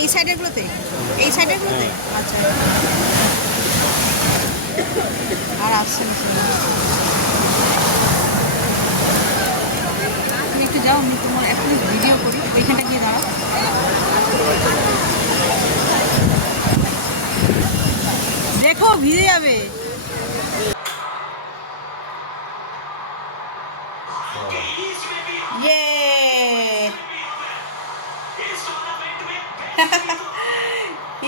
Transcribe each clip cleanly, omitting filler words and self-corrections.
এই সাইডেরগুলোতে, এই সাইডেরগুলোতে। আচ্ছা, আর আসছে না। তুমি একটু যাও, আমি তোমার একটু ভিডিও করি, ওইখানটা গিয়ে দাঁড়াও। দেখো ভিজে যাবে।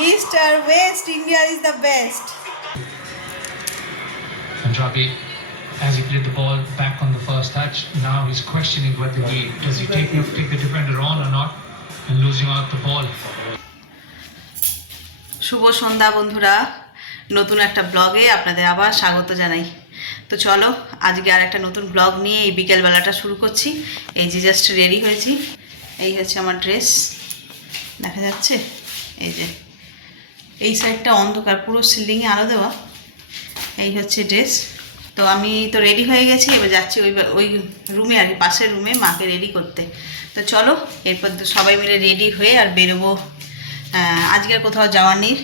East or West, India is the best. Punjabi, as he played the ball back on the first touch, now he's questioning whether does he take the defender on or not, and losing out the ball. শুভ সন্ধ্যা বন্ধুরা, নতুন একটা ব্লগে আপনাদের আবার স্বাগত জানাই। তো চলো আজকে আর একটা নতুন ব্লগ নিয়ে এই বিকেলবেলাটা শুরু করছি। এই যে জাস্ট রেডি হয়েছি, এই হচ্ছে আমার ড্রেস, দেখা যাচ্ছে। এই যে এই সাইডটা অন্ধকার, পুরো সিলিংয়ে আলো দেওয়া। এই হচ্ছে ড্রেস। তো আমি তো রেডি হয়ে গেছি, এবার যাচ্ছি ওই রুমে আর কি, পাশের রুমে মাকে রেডি করতে। তো চলো এরপর সবাই মিলে রেডি হয়ে আর বেরোবো। আজকে আর কোথাও যাওয়ার নেই,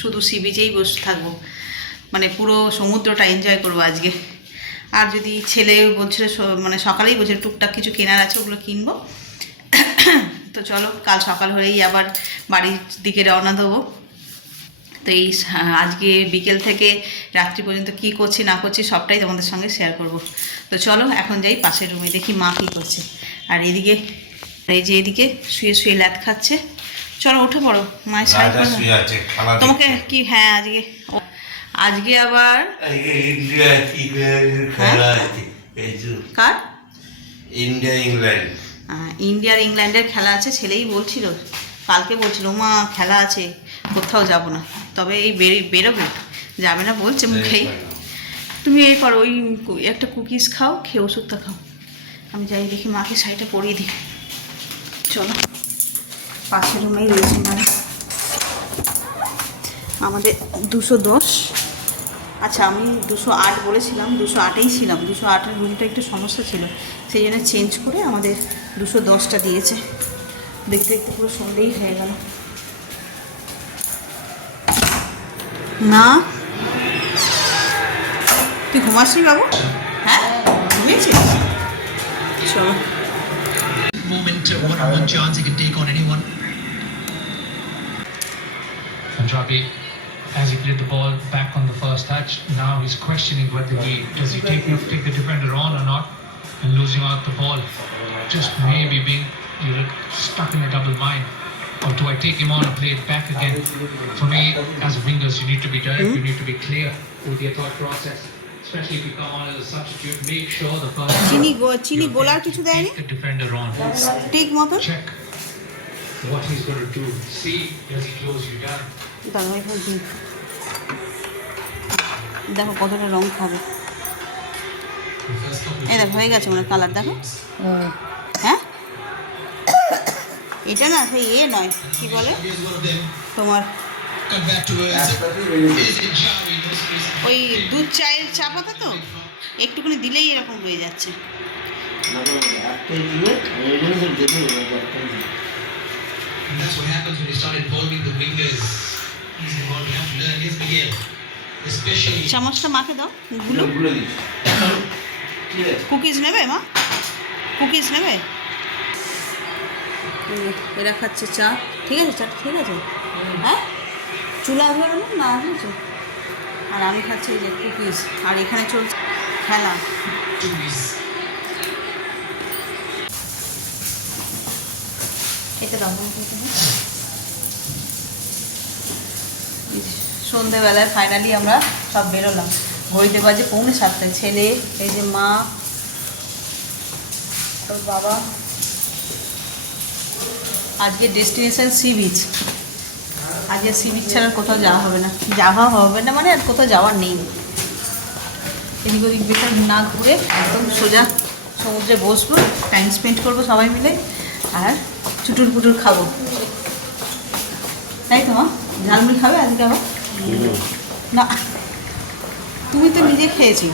শুধু সি বিচেই বসে থাকবো, মানে পুরো সমুদ্রটা এনজয় করবো আজকে। আর যদি ছেলে বলছিল, মানে সকালেই বলছিল টুকটাক কিছু কেনার আছে, ওগুলো কিনবো। তো চলো কাল সকাল হলেই আবার বাড়ির দিকে রওনা দেবো। তো এই আজকে বিকেল থেকে রাত্রি পর্যন্ত কি করছি না করছি সবটাই তোমাদের সঙ্গে শেয়ার করব। তো চলো এখন যাই পাশের রুমে, দেখি মা কী করছে। আর এদিকে এই যে এদিকে শুয়ে শুয়ে ল্যাদ খাচ্ছে। চলো উঠে পড়ো, মায়ের সাইড তোমাকে কি। হ্যাঁ আজকে আবার কার ইন্ডিয়ার ইংল্যান্ডের খেলা আছে। ছেলেই বলছিল, কালকে বলছিল মা খেলা আছে, কোথাও যাব না, তবে এই বেরোবে, যাবে না বলছে মুখেই। তুমি এই করো, ওই একটা কুকিজ খাও, খেয়ে ওষুধটা খাও। আমি যাই দেখি মাকে শাড়িটা পরিয়ে দিই। চলো পাশের রুমেই রয়েছে মানে আমাদের 210। আচ্ছা আমি 208 বলেছিলাম, 208এই ছিলাম। 208-এর রুমটা একটু সমস্যা ছিল, সেই জন্য চেঞ্জ করে আমাদের 210টা দিয়েছে। দেখতে দেখতে পুরো সন্ধ্যেই হয়ে গেল। না তুই ঘুমাসনি বাবু? হ্যাঁ ঘুমিয়েছিস? চলো। Moment, one-on-one chance he can take on anyone. Punjabi, as he played the ball back on the first touch, now he's questioning whether does he take the defender on or not, and losing out the ball. Just maybe being stuck in a double mind. Or do I take him on and play it back again? For me, as wingers, you need to be direct, you need to be clear with your thought process. Especially if you come on as a substitute, make sure the person চিনি গোলার কিছু দেয়নি, the defender on. ঠিক মতো Check what he's going to do. See, does he close you down? দেখো কতটা রং খাবে। এই দেখো হয়ে গেছে, মানে কালার দেখো। হ্যাঁ এটা না সেই নয়, কি বলে তোমার ওই দুধ চায়ের চা পাতা, তো একটুখানি দিলেই এরকম হয়ে যাচ্ছে। চামচটা মাকে দাও। কুকিজ নেবে মা? কুকিজ নেবে? এরা খাচ্ছে চা, ঠিক আছে, চা ঠিক আছে। হ্যাঁ চুলা আসবে না আসবে। আর আমি খাচ্ছি এই যে কুকিজ, আর এখানে চলছে খেলা। এটা দাম সন্ধ্যেবেলায় ফাইনালি আমরা সব বেরোলাম। ঘড়িতে বাজে 6:45। ছেলে, এই যে মা, তোর বাবা। আজকে ডেস্টিনেশন সি বিচ। আজকে সি বিচ ছাড়া কোথাও যাওয়া হবে না, মানে আর কোথাও যাওয়ার নেই। এদিক ওদিক বেকার না ঘুরে একদম সোজা সমুদ্রে বসবো, টাইম স্পেন্ড করবো সবাই মিলে, আর চুটুর পুটুর খাবো। তাই তো মা? ঝালমুড়ি খাবে আজকে আবার? না তুমি তো নিজে খেয়েছি।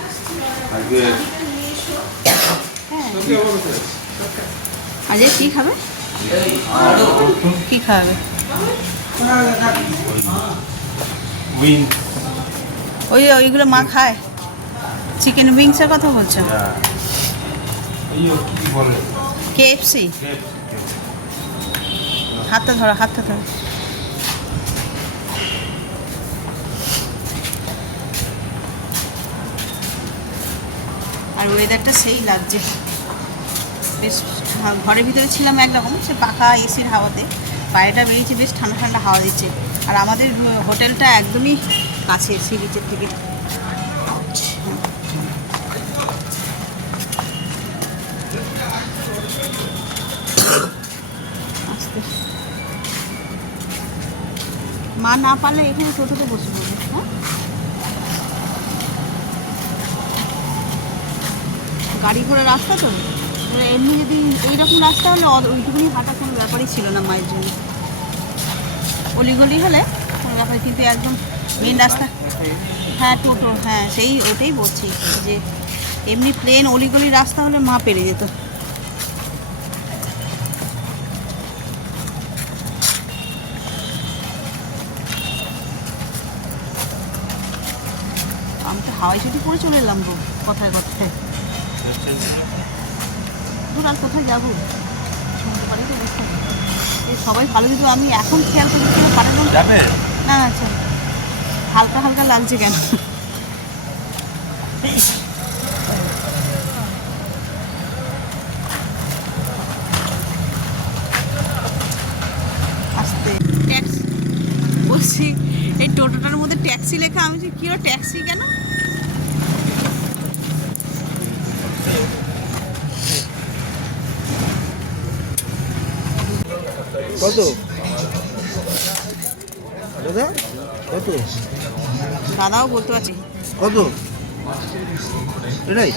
হ্যাঁ আজকে কী খাবে? কী খাবে? উইং ওইগুলো মা খায়। চিকেন উইংসের কথা বলছো? কি বলে KFC। হাতটা ধরো, হাতটা ধরো। আর ওয়েদারটা সেই লাগছে, বেশ ঘরের ভিতরে ছিলাম একরকম, সে পাখা এসির হাওয়াতে, বাইরেটা বেরিয়েছি বেশ ঠান্ডা ঠান্ডা হাওয়া দিচ্ছে। আর আমাদের হোটেলটা একদমই কাছে সি বিচের থেকে। আস্তে, মা না পারলে এখানে টোটোতে বসে পড়বে। হ্যাঁ, গাড়ি ঘোড়া রাস্তা তো, এমনি যদি এইরকম রাস্তা হলে ওইটুকুনি হাঁটা কোনো ব্যাপারই ছিল না মায়ের জন্য। অলিগলি হলে কোনো ব্যাপার, কিন্তু একদম মেন রাস্তা। হ্যাঁ টোটো, হ্যাঁ সেই ওটাই বলছি যে এমনি প্লেন অলিগলি রাস্তা হলে মা পেরে যেত। আমি তো হাওয়াই ছুটি করে চলে এলাম গো, কথায় কথায়। দূর আর কোথায় যাবো, শুনতে পারি তো বুঝতে পারি। এই সবাই ভালো, কিন্তু আমি এখন খেয়াল করি কেউ পারে না। না আচ্ছা, হালকা হালকা লাগছে কেন? আস্তে, ট্যাক্সি বলছি, এই টোটোটার মধ্যে ট্যাক্সি লেখা। আমি যে কী ট্যাক্সি কেন? কত দাদা, কত দাদাও বলতে পারছি কত এটাই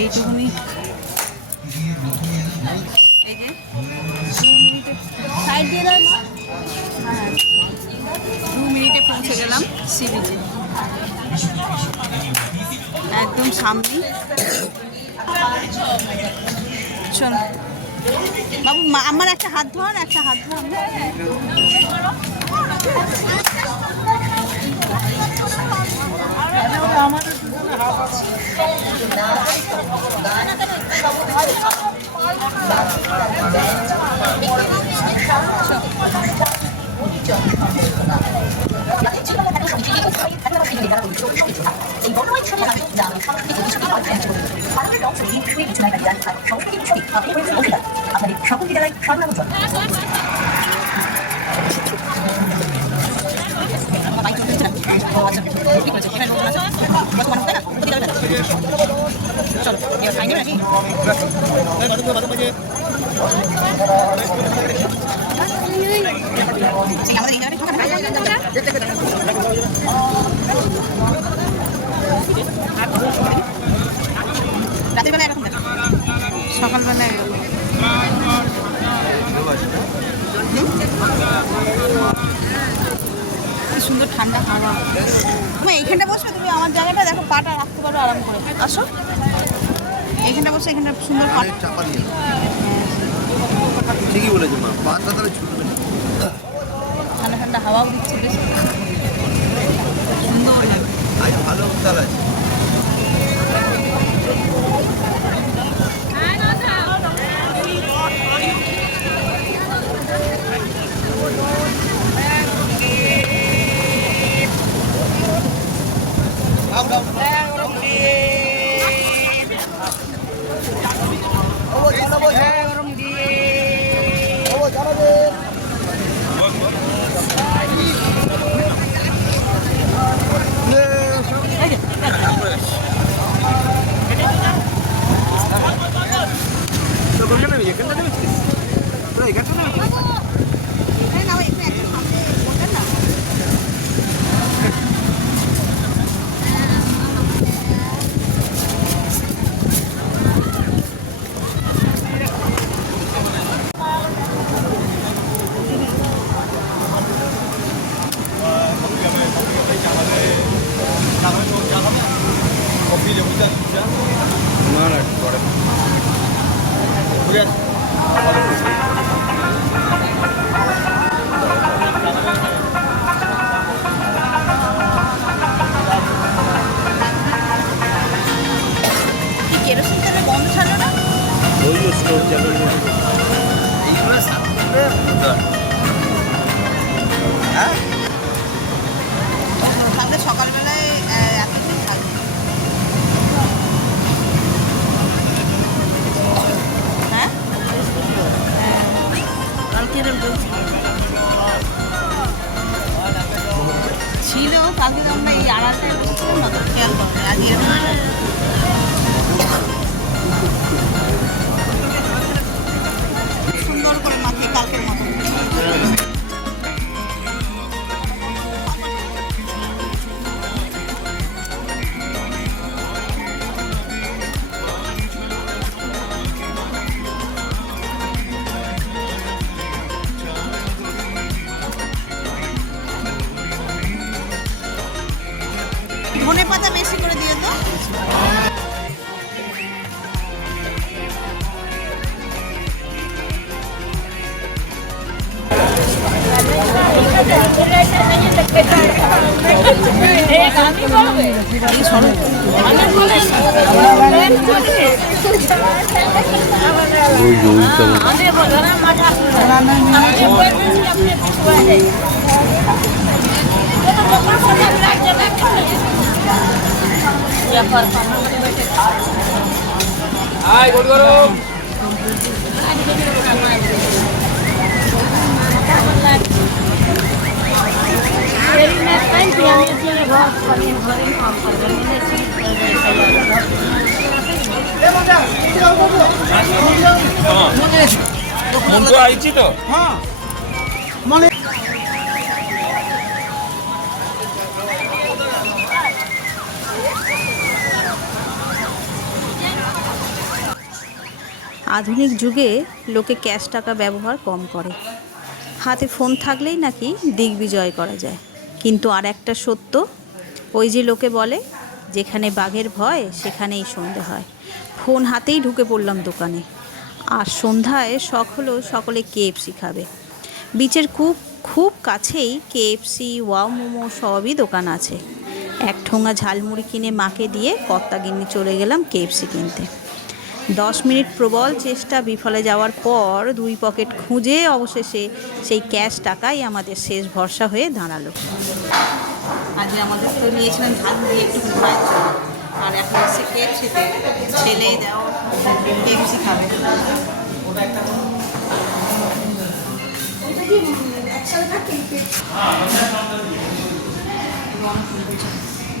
এইটুকুনি। এই যে 2 মিনিটে পৌঁছে গেলাম সি বিচে, একদম সামনে। চলো বাবু, আমার একটা হাত ধর, একটা হাত ধর। সকলকে জানাই স্বাগতম। রাতের বেলা এরকম দেখো, সকালবেলা এরকম। কি সুন্দর ঠান্ডা হাওয়া। তুমি এইখানটা বসবে, তুমি আমার জায়গাটা দেখো, পাটা রাখতে পারো আরাম করে। আসো এইখানটা বসে, এখানটা সুন্দর পাটা চাপা দিয়ে ঠিকই বলেছো মা, পাটা তাহলে ছুটবে না। ঠান্ডা ঠান্ডা হাওয়াও দিচ্ছে, বেশ সুন্দর লাগে। আজ ভালো উত্তাল আছে। না না পরে এইগুলো সামনে হ্যাঁ থাকলে সকালবেলায় এতদিন থাকবে। হ্যাঁ কালকে ছিল, কালকে তো আমরা এই আড়াটায় বসছিলাম না, তো খেয়াল করবে আজ এরকম সুন্দর করে মাখিয়ে কালকের মতো। ধনে পাতা বেশি করে দিও তো। Hai, guru. Very next time kami अपने बहुत करीब भरे काम कर रहे हैं चीज कर रहे हैं মন্টু আইছি তো হ্যাঁ মানে আধুনিক যুগে লোকে ক্যাশ টাকা ব্যবহার কম করে, হাতে ফোন থাকলেই নাকি দিগ্বিজয় করা যায়। কিন্তু আর একটা সত্য, ওই যে লোকে বলে যেখানে বাঘের ভয় সেখানেই সন্ধে হয়। ফোন হাতেই ঢুকে পড়লাম দোকানে, আর সন্ধ্যায় শখ হলো সকলে KFC খাবে। বিচের খুব কাছেই KFC, ওয়াও মোমো সবই দোকান আছে। এক ঠোঙা ঝালমুড়ি কিনে মাকে দিয়ে কর্তাগিন্নি চলে গেলাম KFC কিনতে। 10 মিনিট প্রবল চেষ্টা বিফলে যাওয়ার পর 2 পকেট খুঁজে অবশেষে সেই ক্যাশ টাকাই আমাদের শেষ ভরসা হয়ে দাঁড়ালো। আজ আমাদের তো নিয়েছিলাম ঝালমুড়ি একটু ঘোরার জন্য, আর এখন এসে KFCতে ছেলে দাও KFC খাবে।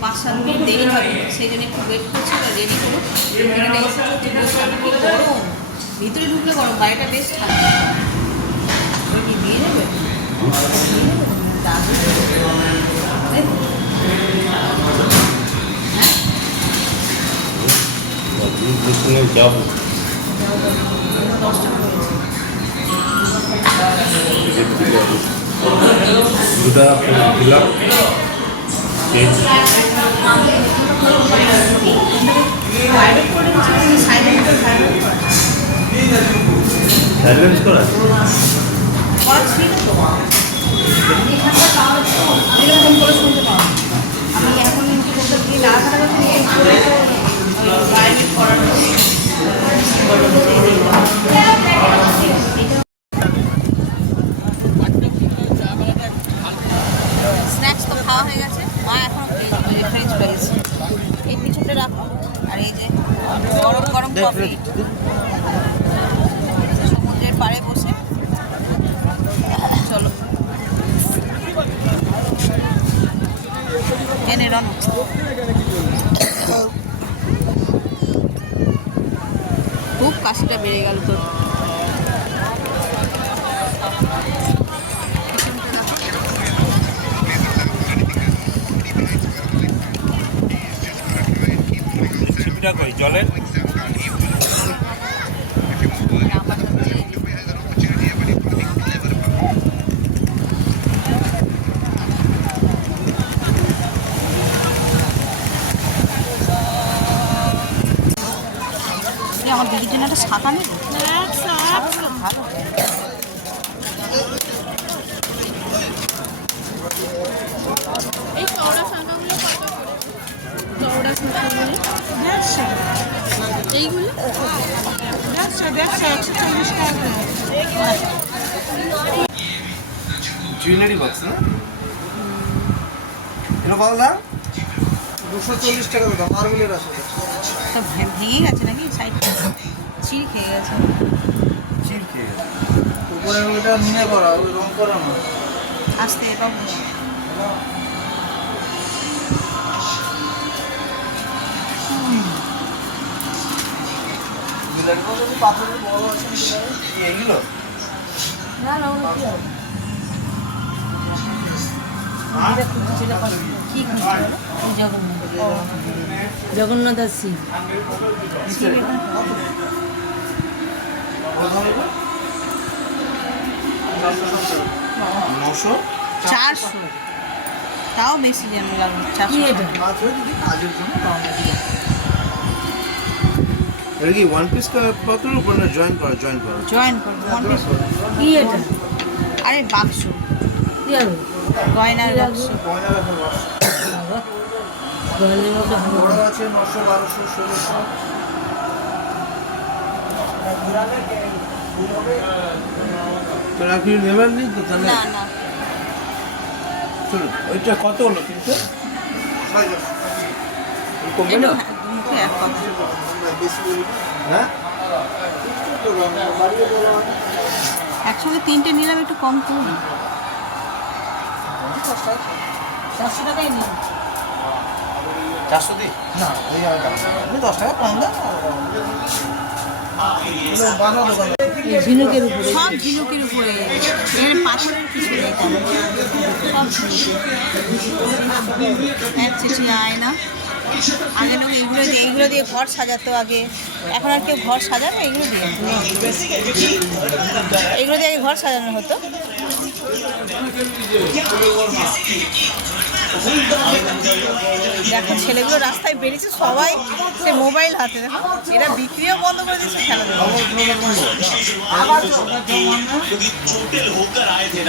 বাসার লোক দেরি হবে, সেই জন্য একটু ওয়েট করছিল, রেডি করুন। এখানে এসে কি গরম, ভিতরে ঢুকলে গরম, বাইরেটা বেশ ঠান্ডা। দিয়ে নেবে যাবো দুটা দিলাম সাইলেন্স করা এরকম করে শুনতে পাবো। আমি এখন স্ন্যাক্স তো খাওয়া হয়ে গেছে, মা এখন ফ্রেঞ্চ ফ্রাইজ এই পিছনে রাখো, আর এই যে গরম গরম কফি সমুদ্রের পাড়ে বসে। চলো এনে রন, খুব কাশিটা বেড়ে গেল তোর। ছিপিটা কই জলের আমার দিদির জন্য একটা শাখা নেব, ভালো এই চওড়া শাঁখাগুলো কত করে? চওড়া শাঁখাগুলো এইগুলো 140 টাকা করে। জুয়েলারি বক্স না এটা কত দাম 240 টাকা দাম মার্বেলের আছে তো ভেঙে গেছে নাকি সাইডটা চিড় খেয়ে গেছে চির খেয়ে গেছে উপরে ওটা নিয়ে করা ওই রং করা না আসতে এরকম জুয়েলারি বক্স যদি পাথরের বড় আছে এইগুলো না না ওগুলো কি হবে? এটা খুঁজছে, এটা পাবে। কি খুঁজছে বলো? এই জগন্নাথ আর শিব। কত হবে 900 400 তাও বেশি যেন লাগবে কি 400 এটা? মাত্র যদি কাজের জন্য এটা কি ওয়ান পিস পাথরের উপর না জয়েন করা জয়েন করবো কি এটা? আরে বাক্স কি হবে? গয়নার কি বাক্স লাগবে? গয়না রাখার বাক্স বাবা, গয়নার মধ্যে হবে বড় না। আছে 900 1200 1600 তোরা কি নেবেন নি তো তাহলে না না চলুন ওইটা কত হলো কিন্তু কমবে না মুখে এক কথা হ্যাঁ একসঙ্গে 3টে নিলাম একটু কম করুন 400 টাকাই নিন। 400 দি না ওই আর দাম আমি 10 টাকা কম দাম বানা দোকান এই ঝিনুকের উপরে সব ঝিনুকের উপরে এখানে পাথরের কিছু নেই তেমন। সব এক চিঠি আয়না আগে লোক এইগুলো দিয়ে ঘর সাজাতো আগে এখন আর কেউ ঘর সাজাবে এগুলো দিয়ে আগে ঘর সাজানো হতো দেখো ছেলেগুলো রাস্তায় বেরিয়েছে সবাই সে মোবাইল হাতে দেখো এরা বিক্রিও বন্ধ করে দিয়েছে খেলা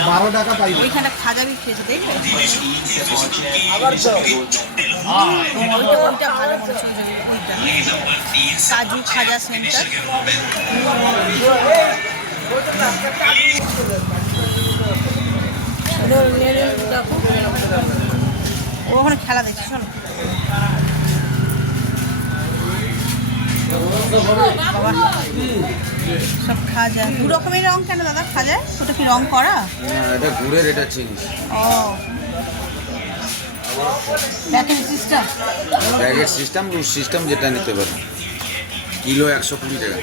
12 টাকা পাই ওইখানে খাজা বিক্রিয়েছে দেখবে আবার তো ওইটা ভালো মনে হচ্ছে ওইটা কাজু খাজা সেন্টার ও ওখানে খেলা দেখছে শোনো বাবা, সব খাজা দু রকমের রং কেন দাদা খাজা ওটা কি রং করা এটা গুড়ের এটা চিনিস ও ব্যাটারি সিস্টেম ব্যাগের সিস্টেম যেটা নিতে পারে কিলো 120 টাকা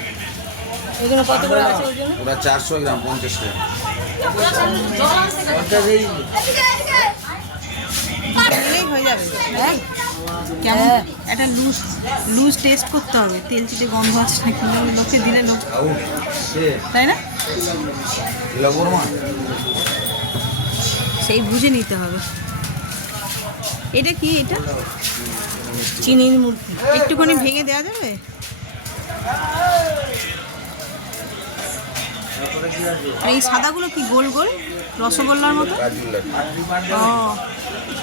এগুলো কত করে আছে ওই জন্য? ওরা 400 গ্রাম 50 টাকা দিলেই হয়ে যাবে দেখ কেমন একটা লুজ টেস্ট করতে হবে তেল চিটে গন্ধ আছে নাকি লোকে দিলে লোক তাই না লগরমা সেই বুঝে নিতে হবে এটা কি এটা চিনির মূর্তি একটুখানি ভেঙে দেওয়া যাবে আর এই সাদাগুলো কি গোল গোল রসগোল্লার মতো কাজু লাগবে ও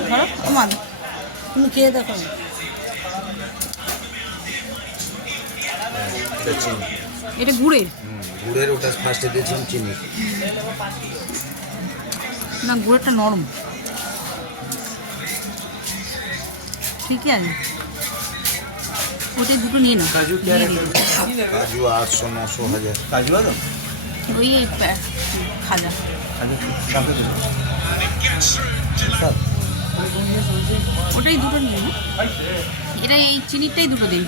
ধরো আমার তুমি খেয়ে দেখো না। এটা চিনি এটা গুড়ের গুড়ের ওটা ফার্স্টে দিয়েছিলাম চিনি না গুড়েরটা নরম ঠিক আছে ওটাই দুটো নিয়ে নাও কাজু দিয়ে দিই। কাজু 800 900 1000 কাজু আছে ওই খাজা কাজু দাম কত ওটাই দুটো নিয়ে নাও এটা এই চিনিটাই দুটো দিন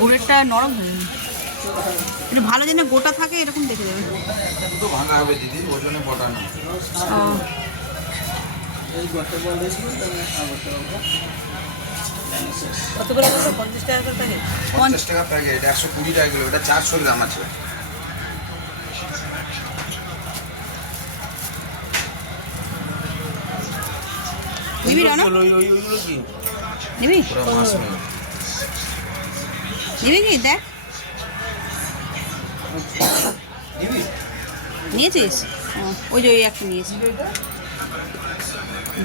গুড়েরটা নরম হয়ে যাবে এটা ভালো যেন গোটা থাকে এরকম দেখে যাবে দুটো ভাঙা হবে দিদি ওজনে পটানো ও কত করে বলছো? 50 টাকা করে প্যাকেট? 50 টাকা প্যাকেট 120 টাকা কিলো এটা 400 গ্রাম আছে নিবি রানা ওইগুলো কি নিবি পুরো মাছ মেলে নিবি কি দেখ নিয়েছিস ওই যে ওই একটা নিয়েছি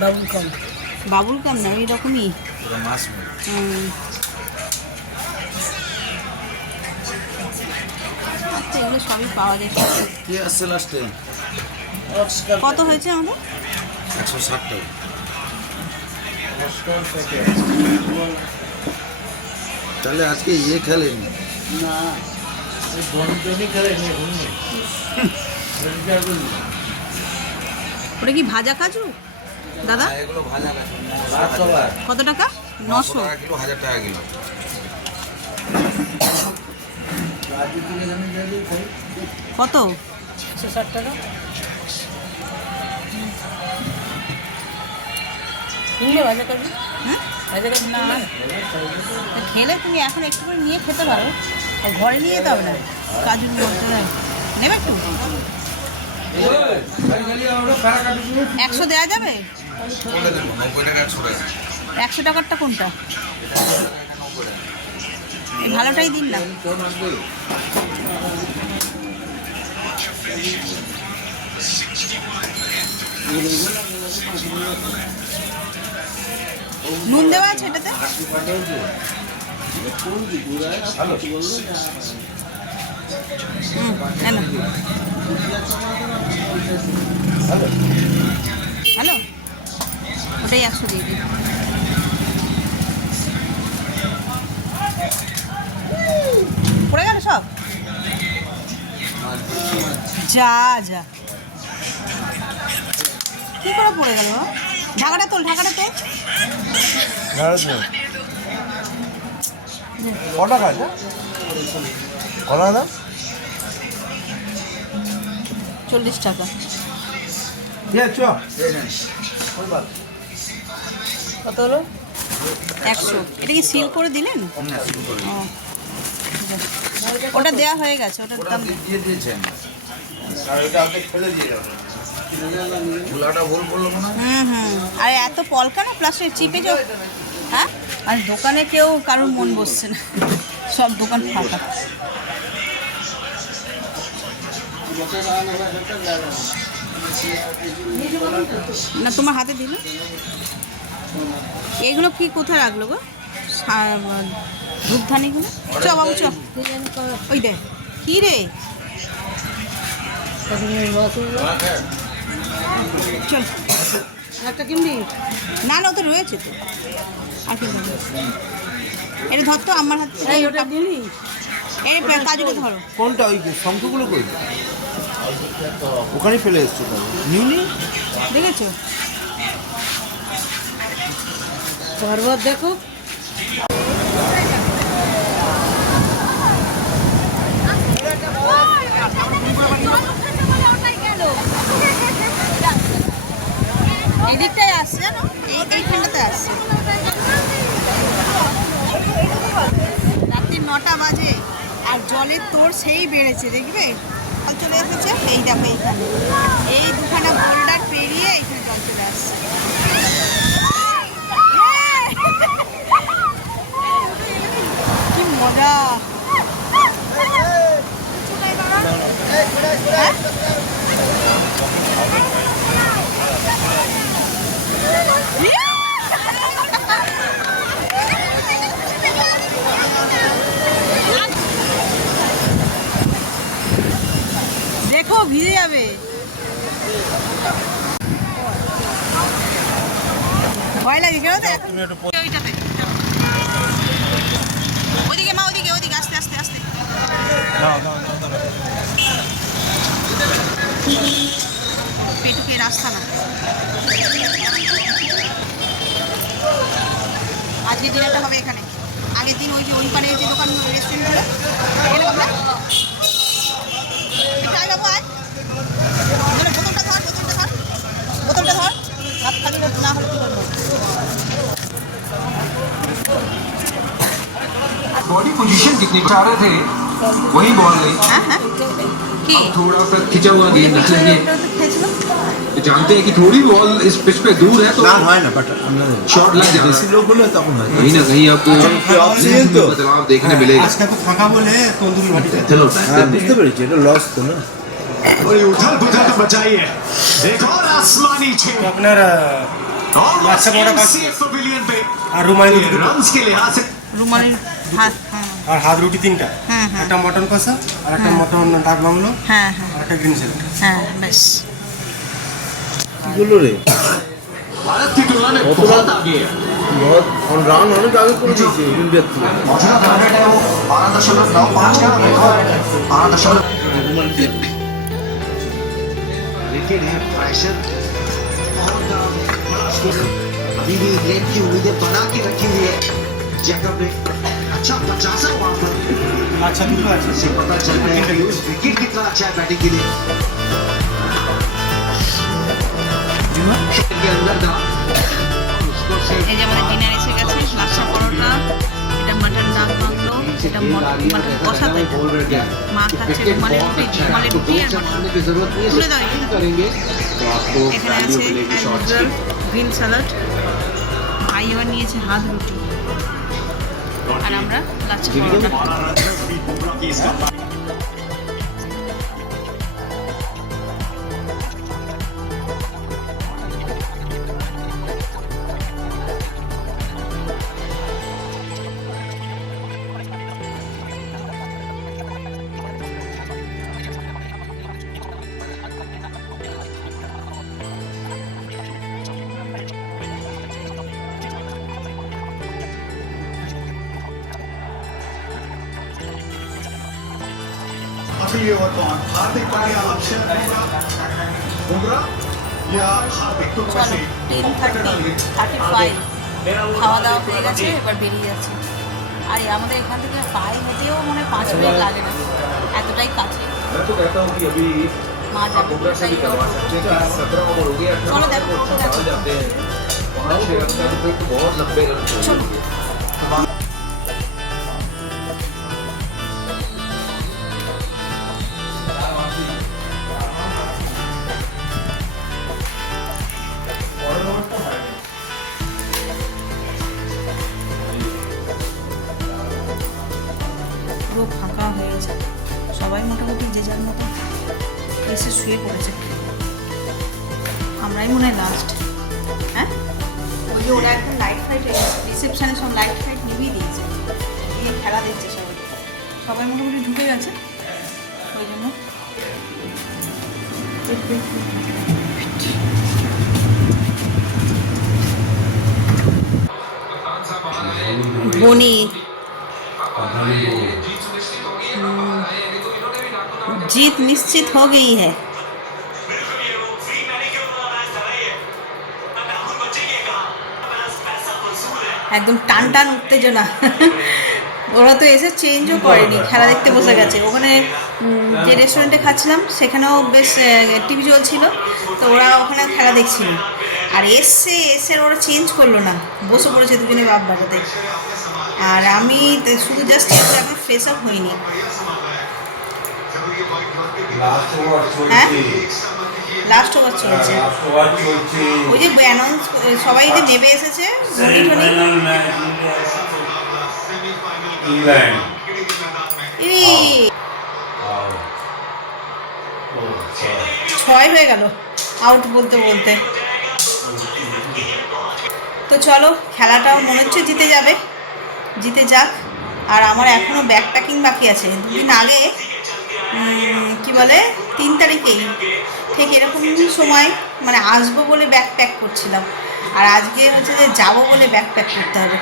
বাবুল কম। বাবুল কাম না এইরকমই পুরো মাছ মেলে এগুলো সবই পাওয়া যায়। কি আসছে লাস্টে? কত হয়েছে আমাদের? 160 টাকা। তাহলে আজকে ইয়ে খেলেন? না এই বন্ধনী খেলে নি ঘুমিয়ে ওটা কি ভাজা কাজু দাদা? এগুলো ভাজা গেছে। কত টাকা? 900 টাকা কিলো, 1000 টাকা কিলো। কত? 160 টাকা কিনবে ভাজা কাজু? হ্যাঁ ভাজা কাজু না খেলে তুমি এখন একটু করে নিয়ে খেতে পারো, আর ঘরে নিয়ে যেতে হবে না। কাজুর মধ্যে নেবে একটু? 100 দেওয়া যাবে? বলে দেবো 90 টাকা 100 টাকা। 100 টাকারটা কোনটা? এই ভালোটাই দিন না। নুন দেওয়া আছে এটাতে? হ্যালো হ্যালো, ওটাই 100 দিয়ে দিন। পড়ে গেল সব? যা যা, কি করে পড়ে গেল? ঢাকাটা তোল, ঢাকাটা তোল। কটা খায় কটা দাম? 40 টাকা। কত হলো? 100। এটা কি সিল করে দিলেন? ও, ওটা দেয়া হয়ে গেছে, ওটার দাম দিয়ে দিয়েছেন। খোলাটা ভুল করলো মনে হয়। আর এত পলকা না প্লাস্টিক চিপে যাও। হ্যাঁ, আর দোকানে কেউ কারোর মন বসছে না, সব দোকান ফাঁকা। না তোমার হাতে দিল। এগুলো কি কোথায় রাখলো গো? ধূপধানিগুলো? চ বাবু চ। ওই দেখ কি রে, চল একটা কিনবি? না না, ও তো রয়েছে তো। আর কি বলবো, এটা ধর তো আমার হাতে। এই ওটা দিলি? এই কাজুটা ধরো। কোনটা? ওই শঙ্খগুলো কই? ওখানে ফেলে এসছো নিউনি দেখেছো? পর্বত দেখো। এদিকটাই আসছে জানো, এইখানটাতে আসছে। রাত্রি 9টা বাজে আর জলের তোর সেই বেড়েছে, দেখবে জল চলে এসেছে। এই দেখো এইখানে, এই দুখানা বোল্ডার পেরিয়ে এইখানে জল চলে আসছে। কি মজা! হ্যাঁ? দেখো ভিজে যাবে। ভয় লাগে কেন তো? ওইটাতে ওইদিকে মা, ওইদিকে ওইদিকে, আস্তে আস্তে আস্তে। পেটুকে রাস্তা না। আজকে ডিনারটা হবে এখানে। আগের দিন ওই যে ওই পারে যে দোকান রেস্টুরেন্টগুলো, এখানে হবে না? একটু আয় বাবু আয়। বোতলটা ধর, বোতলটা ধর, বোতলটা ধর। হাত খালি না হলে কি করবো? बॉडी पोजीशन कितनी चाह रहे थे वही बॉल नहीं হ্যাঁ হ্যাঁ, কি थोड़ा सा खिंचा हुआ गेंद रख लेंगे খেয়েছিল? जानते हैं कि थोड़ी बॉल इस पिच पे दूर है तो না হয় না, বাট আমরা शॉट लग जाना বেশি লোক হলে তখন হয়। कहीं ना कहीं आपको ऑक्सीजन तो बदलाव देखने मिलेगा আজকে তো ফাঁকা বলে তন্দুরি ভাটিতে। चलो হ্যাঁ বুঝতে পেরেছি, এটা লস তো না। बड़ी उथल पुथल तो बचाई है। एक और आसमानी छेद আপনার ऑलमोस्ट अच्छा बड़ा एमसीएफ पवेलियन पे আর রুমালি रन्स के लिहाज से রুমালের হাত, হ্যাঁ আর হাত রুটি 3টা, হুম হুম একটা মটন কষা আর একটা মটন ডাক বাংলো হ্যাঁ হ্যাঁ আর একটা গ্রিন স্যালাড। হ্যাঁ বেশ। কিগুলো রে भारत की तुलना में बहुत आगे है। রান অনেক আগে করে দিয়েছে ইন্ডিয়ার থেকে। मौजूदा टारगेट है वो 12.95 का रिकॉर्ड 12. विकेट है, प्रेशर अभी भी इंग्लैंड की उम्मीदें बना के रखी हुई है जैकब ने। अच्छा 50 वहां पर আচ্ছা দুটো আছে। से पता चल रहा है कि उस विकेट कितना अच्छा है बैटिंग के लिए के अंदर था उसको से এই যে আমাদের ডিনার এসে গেছে, লাচ্ছা পরোটা, এটা মাটন ডাক বাংলো, এটা মটন কষা, তো এটা মা খাচ্ছে রুমালি রুটি আর মটন। की जरूरत नहीं তুলে দাও এটা। करेंगे तो आपको এখানে আছে গ্রিন স্যালাড, ভাই এবার নিয়েছে হাত রুটি, আর আমরা লাচ্ছা পরোটা। अभी ये कौन हार्दिक पांड्या ऑप्शन बुमराह या हार्दिक तो চলো 10:35 খাওয়া দাওয়া হয়ে গেছে, এবার বেরিয়ে যাচ্ছে। আর আমাদের এখান থেকে পায়ে হেঁটেও মনে হয় 5 মিনিট লাগে না, এতটাই কাছে। মা যাবে কোথায় চলো দেখো চলো। পুরো ফাঁকা হয়ে গেছে, সবাই মোটামুটি যে যার মতো এসে শুয়ে পড়েছে। আমরাই মনে হয় লাস্ট। হ্যাঁ ওই যে ওরা একদম লাইট ফাইট রিসেপশানে সব লাইট ফাইট নিভিয়ে দিয়েছে, দিয়ে খেলা দিচ্ছে সবাই, সবাই মোটামুটি ঢুকে গেছে ওই জন্য। বনি जीत निश्चित हो गई है। একদম টান টান উত্তেজনা। ওরা তো এসে চেঞ্জও করেনি, খেলা দেখতে বসে গেছে। ওখানে যে রেস্টুরেন্টে খাচ্ছিলাম সেখানেও বেশ টিভি চলছিল, তো ওরা ওখানে খেলা দেখছিল। আর এসে ওরা চেঞ্জ করলো না, বসে পড়েছে দুজনে বাপ বাড়াতে। আর আমি শুধু জাস্ট এখন ফ্রেশ আপ হইনি। হ্যাঁ লাস্ট ওভার চলছে, ওই যে অ্যানাউন্স সবাই যে নেমে এসেছে ছয় হয়ে গেল আউট বলতে বলতে। তো চলো খেলাটাও মনে হচ্ছে জিতে যাবে, জিতে যাক। আর আমার এখনও ব্যাগ প্যাকিং বাকি আছে। দুদিন আগে কি বলে 3 তারিখেই ঠিক এরকম সময় মানে আসবো বলে ব্যাগ প্যাক করছিলাম, আর আজকে হচ্ছে যে যাবো বলে ব্যাগ প্যাক করতে হবে।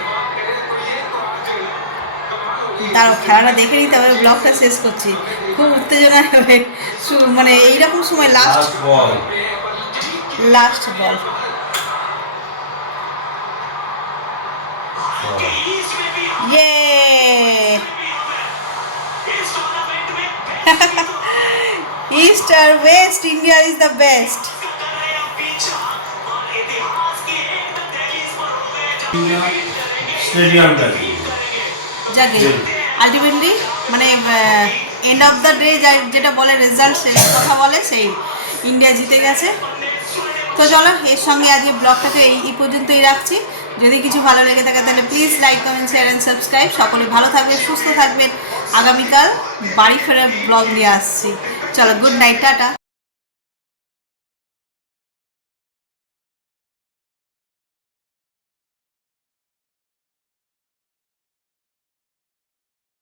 তারও খেলাটা দেখে নিতে হবে, ব্লগটা শেষ করছি। খুব উত্তেজনা হবে মানে এইরকম সময় লাস্ট বল। ये ईस्ट और waste India is the best. যাকে আলটিমেটলি মানে এন্ড অফ দ্য ডে যেটা বলে রেজাল্ট সে কথা বলে, সেই ইন্ডিয়া জিতে গেছে। তো চলো এর সঙ্গে আজকে ব্লগটাকে এই পর্যন্তই রাখছি। যদি কিছু ভালো লেগে থাকে তাহলে please like comment share and subscribe. সকলে ভালো থাকবেন, সুস্থ থাকবেন। আগামীকাল বাড়ি ফেরার ব্লগ নিয়ে আসছি। চলো গুড নাইট, টাটা।